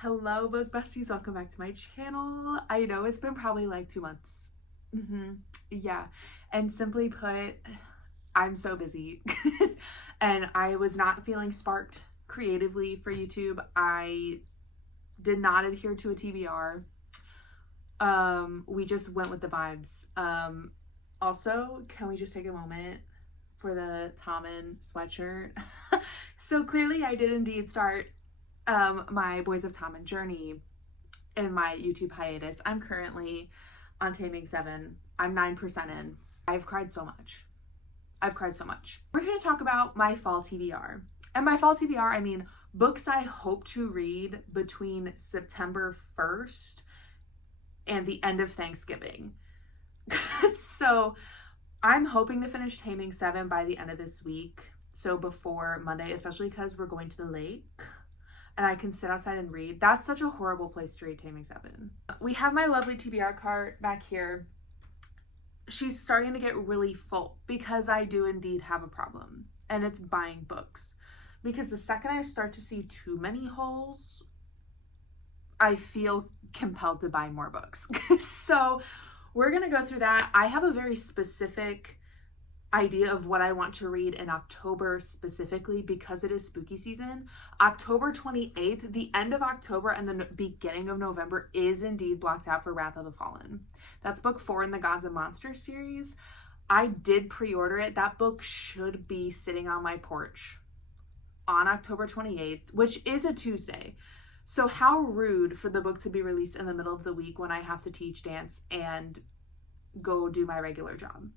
Hello, book besties. Welcome back to my channel. I know it's been probably like 2 months. Yeah. And simply put, I'm so busy. And I was not feeling sparked creatively for YouTube. I did not adhere to a TBR. We just went with the vibes. Also, can we just take a moment for the Tommen sweatshirt? So clearly I did indeed start my Boys of Tommen journey in my YouTube hiatus. I'm currently on Taming 7. I'm 9% in. I've cried so much. We're here to talk about my fall TBR. And by fall TBR, I mean books I hope to read between September 1st and the end of Thanksgiving. So I'm hoping to finish Taming 7 by the end of this week. So before Monday, especially because we're going to the lake and I can sit outside and read. That's such a horrible place to read Taming 7. We have my lovely TBR cart back here. She's starting to get really full because I do indeed have a problem, and it's buying books. Because the second I start to see too many holes, I feel compelled to buy more books. So we're gonna go through that. I have a very specific idea of what I want to read in October specifically because it is spooky season. October 28th, the end of October and the beginning of November is indeed blocked out for Wrath of the Fallen. That's book 4 in the Gods and Monsters series. I did pre-order it. That book should be sitting on my porch on October 28th, which is a Tuesday. So how rude for the book to be released in the middle of the week when I have to teach dance and go do my regular job.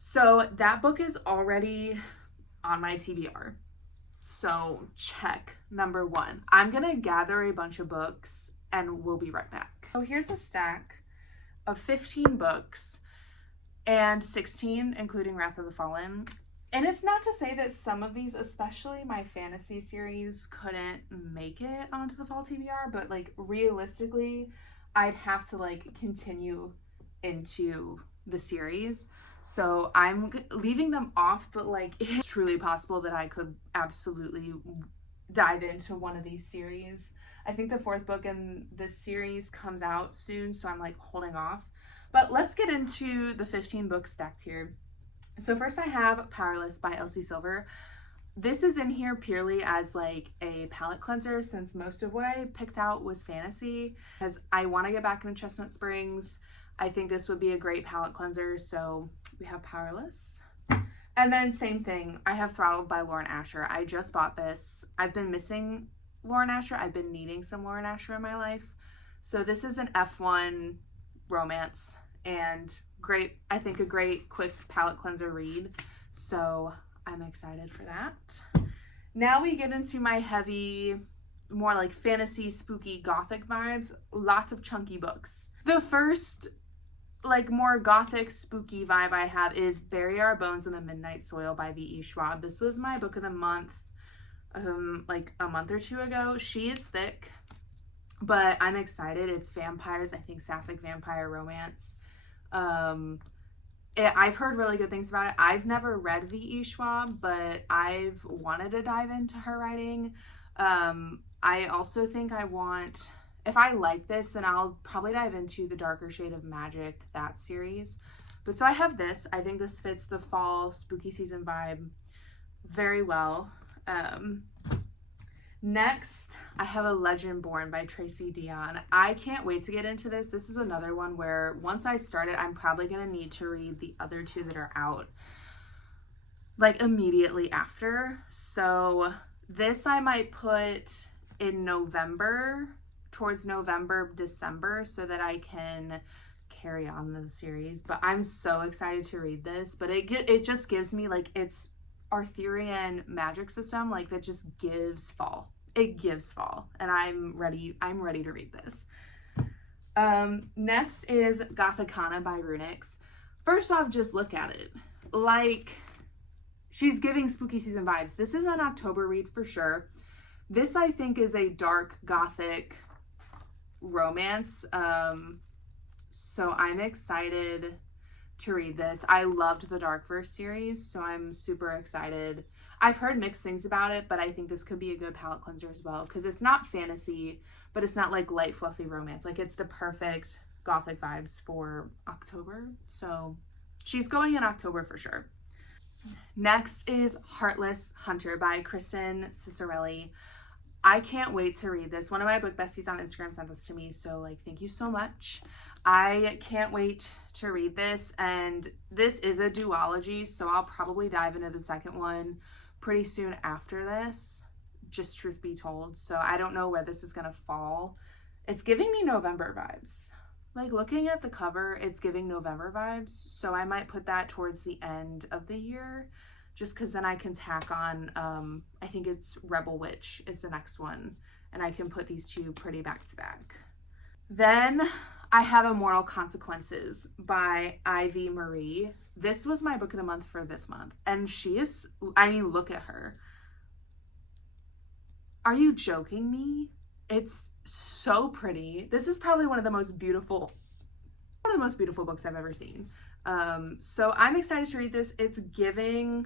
So that book is already on my TBR. So check number 1. I'm gonna gather a bunch of books and we'll be right back. So here's a stack of 15 books and 16 including Wrath of the Fallen. And it's not to say that some of these, especially my fantasy series, couldn't make it onto the fall TBR, but like realistically, I'd have to like continue into the series. So I'm leaving them off, but like it's truly possible that I could absolutely dive into one of these series. I think the 4th book in this series comes out soon, so I'm like holding off. But let's get into the 15 books stacked here. So first I have Powerless by Elsie Silver. This is in here purely as like a palette cleanser since most of what I picked out was fantasy. Because I want to get back into Chestnut Springs. I think this would be a great palette cleanser, so we have Powerless. And then same thing, I have Throttled by Lauren Asher. I just bought this. I've been missing Lauren Asher. I've been needing some Lauren Asher in my life. So this is an F1 romance and great, I think a great quick palette cleanser read. So I'm excited for that. Now we get into my heavy, more like fantasy, spooky, gothic vibes. Lots of chunky books. The first like more gothic spooky vibe I have is Bury Our Bones in the Midnight Soil by V.E. Schwab. This was my book of the month like a month or 2 ago. She is thick, but I'm excited. It's vampires, I think sapphic vampire romance. I've heard really good things about it. I've never read V.E. Schwab, but I've wanted to dive into her writing. I also think I want, if I like this, then I'll probably dive into The Darker Shade of Magic, that series. But so I have this. I think this fits the fall spooky season vibe very well. Next, I have A Legend Born by Tracy Deonn. I can't wait to get into this. This is another one where once I start it, I'm probably going to need to read the other 2 that are out like immediately after. So this I might put in November, towards November, December, so that I can carry on the series. But I'm so excited to read this. But it just gives me like, it's Arthurian magic system, like that just gives fall. It gives fall, and I'm ready to read this. Next is Gothicana by Runix. First off, just look at it. Like, she's giving spooky season vibes. This is an October read for sure. This I think is a dark gothic romance. So I'm excited to read this. I loved the Darkverse series, so I'm super excited. I've heard mixed things about it, but I think this could be a good palette cleanser as well because it's not fantasy, but it's not like light, fluffy romance. Like, it's the perfect gothic vibes for October. So she's going in October for sure. Next is Heartless Hunter by Kristen Cicerelli. I can't wait to read this. One of my book besties on Instagram sent this to me, so like, thank you so much. I can't wait to read this, and this is a duology, so I'll probably dive into the second one pretty soon after this, just truth be told. So I don't know where this is gonna fall. It's giving me November vibes. Like, looking at the cover, it's giving November vibes, so I might put that towards the end of the year, just because then I can tack on, I think it's Rebel Witch is the next one, and I can put these two pretty back to back. Then I have Immortal Consequences by Ivy Marie. This was my book of the month for this month, and she is, I mean, look at her. Are you joking me? It's so pretty. This is probably one of the most beautiful books I've ever seen. So I'm excited to read this. It's giving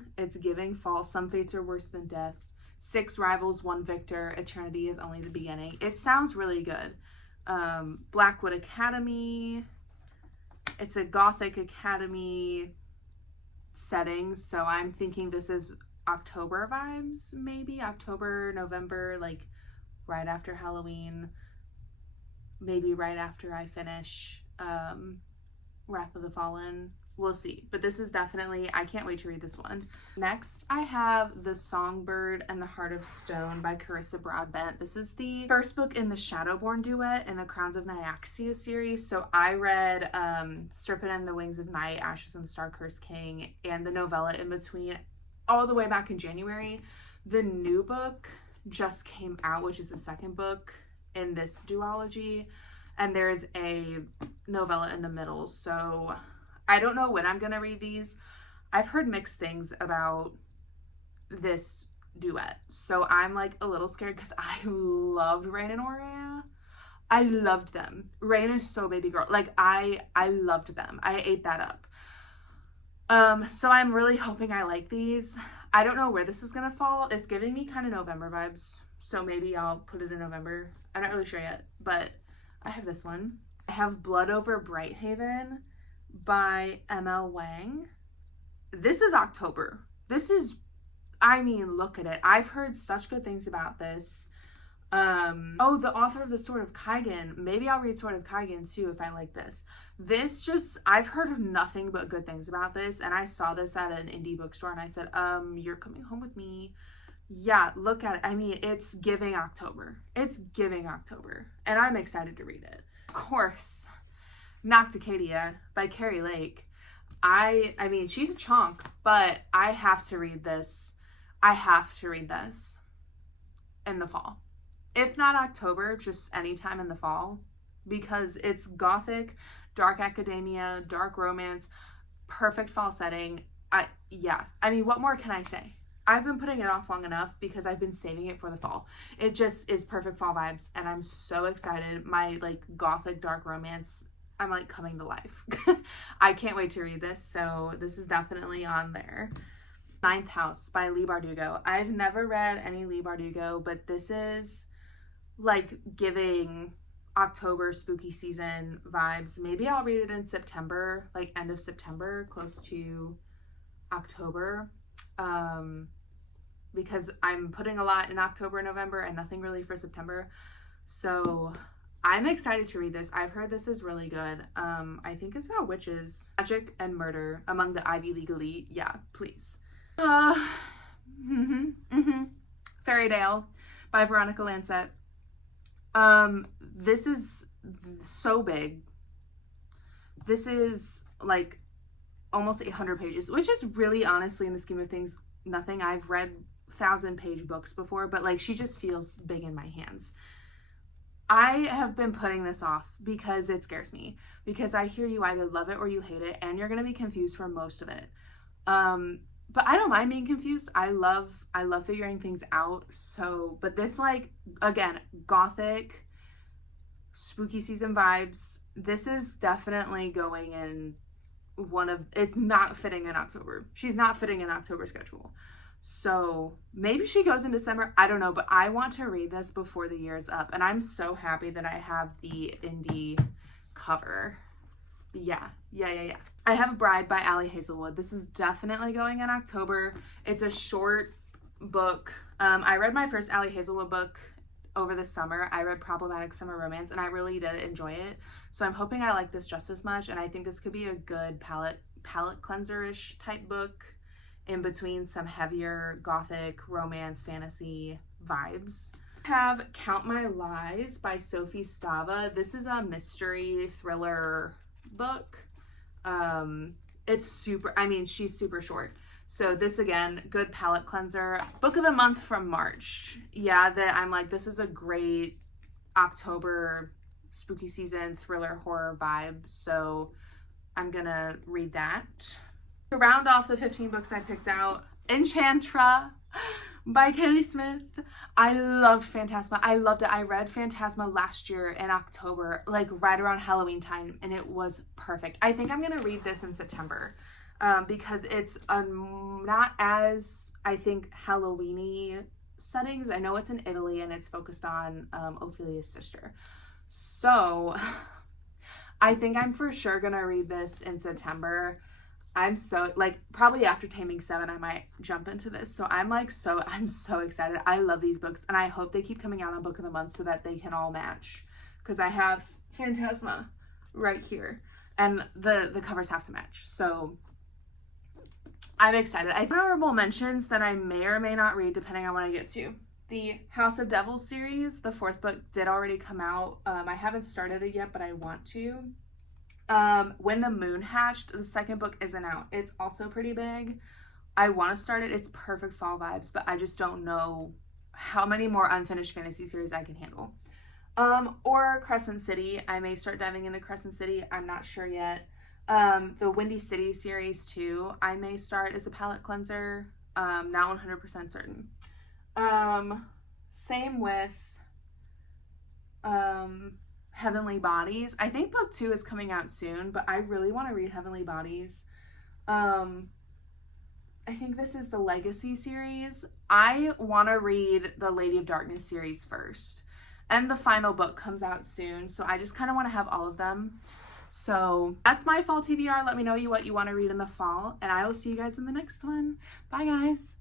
fall. Some fates are worse than death. 6 rivals, 1 victor. Eternity is only the beginning. It sounds really good. Blackwood Academy. It's a Gothic Academy setting, so I'm thinking this is October vibes, maybe October, November, like right after Halloween, maybe right after I finish Wrath of the Fallen. We'll see. But this is definitely, I can't wait to read this one. Next, I have The Songbird and the Heart of Stone by Carissa Broadbent. This is the first book in the Shadowborn duet in the Crowns of Nyaxia series. So I read Serpent and the Wings of Night, Ashes and the Star-Cursed King, and the novella in between all the way back in January. The new book just came out, which is the second book in this duology, and there's a novella in the middle. So I don't know when I'm gonna read these. I've heard mixed things about this duet, so I'm like a little scared because I loved Rain and Aurea. I loved them. Rain is so baby girl. Like, I loved them. I ate that up. So I'm really hoping I like these. I don't know where this is gonna fall. It's giving me kind of November vibes, so maybe I'll put it in November. I'm not really sure yet, but I have this one. I have Blood Over Brighthaven by ML Wang. This is October. This is, I mean, look at it. I've heard such good things about this. Oh, the author of The Sword of Kaigen. Maybe I'll read Sword of Kaigen too if I like this. This just, I've heard of nothing but good things about this, and I saw this at an indie bookstore and I said, you're coming home with me. Yeah, look at it. I mean, it's giving October. It's giving October, and I'm excited to read it. Of course, Nocticadia by Carrie Lake. I mean, she's a chunk, but I have to read this. I have to read this in the fall. If not October, just anytime in the fall, because it's gothic, dark academia, dark romance, perfect fall setting. Yeah. I mean, what more can I say? I've been putting it off long enough because I've been saving it for the fall. It just is perfect fall vibes, and I'm so excited. My, like, gothic dark romance, I'm, like, coming to life. I can't wait to read this, so this is definitely on there. Ninth House by Leigh Bardugo. I've never read any Leigh Bardugo, but this is, like, giving October spooky season vibes. Maybe I'll read it in September, like, end of September, close to October. Because I'm putting a lot in October and November and nothing really for September. So I'm excited to read this. I've heard this is really good. I think it's about witches, magic, and murder among the Ivy League elite. Yeah, please. Fairy Tale by Veronica Lancet. This is so big. This is like almost 800 pages, which is really, honestly, in the scheme of things, nothing. I've read 1,000-page books before, but like, she just feels big in my hands. I have been putting this off because it scares me, because I hear you either love it or you hate it, and you're gonna be confused for most of it. But I don't mind being confused. I love figuring things out. So, but this, like, again, gothic, spooky season vibes. This is definitely going in it's not fitting in October. She's not fitting in October schedule. So maybe she goes in December. I don't know, but I want to read this before the year's up. And I'm so happy that I have the indie cover. Yeah. I have a Bride by Ali Hazelwood. This is definitely going in October. It's a short book. I read my first Ali Hazelwood book over the summer. I read Problematic Summer Romance, and I really did enjoy it. So I'm hoping I like this just as much, and I think this could be a good palette cleanser-ish type book in between some heavier gothic, romance, fantasy vibes. I have Count My Lies by Sophie Stava. This is a mystery thriller book. It's super, I mean, she's super short. So this, again, good palette cleanser. Book of the month from March. Yeah, that I'm like, this is a great October spooky season thriller horror vibe. So I'm gonna read that. To round off the 15 books I picked out, Enchantra by Kaylee Smith. I loved Phantasma. I loved it. I read Phantasma last year in October, like right around Halloween time, and it was perfect. I think I'm going to read this in September because it's not as, I think, Halloween-y settings. I know it's in Italy and it's focused on Ophelia's sister. So I think I'm for sure going to read this in September. I'm so, like, probably after Taming 7, I might jump into this. So I'm so excited. I love these books, and I hope they keep coming out on Book of the Month so that they can all match. Because I have Phantasma right here, and the covers have to match. So I'm excited. I have honorable mentions that I may or may not read depending on when I get to. The House of Devils series, the 4th book did already come out. I haven't started it yet, but I want to. When the Moon Hatched, the 2nd book isn't out. It's also pretty big. I want to start it. It's perfect fall vibes, but I just don't know how many more unfinished fantasy series I can handle. Or Crescent City. I may start diving into Crescent City. I'm not sure yet. The Windy City series too. I may start as a palette cleanser. Not 100% certain. Same with Heavenly Bodies. I think book 2 is coming out soon, but I really want to read Heavenly Bodies. I think this is the Legacy series. I want to read the Lady of Darkness series first. And the final book comes out soon, so I just kind of want to have all of them. So that's my fall TBR. Let me know what you want to read in the fall, and I will see you guys in the next one. Bye, guys.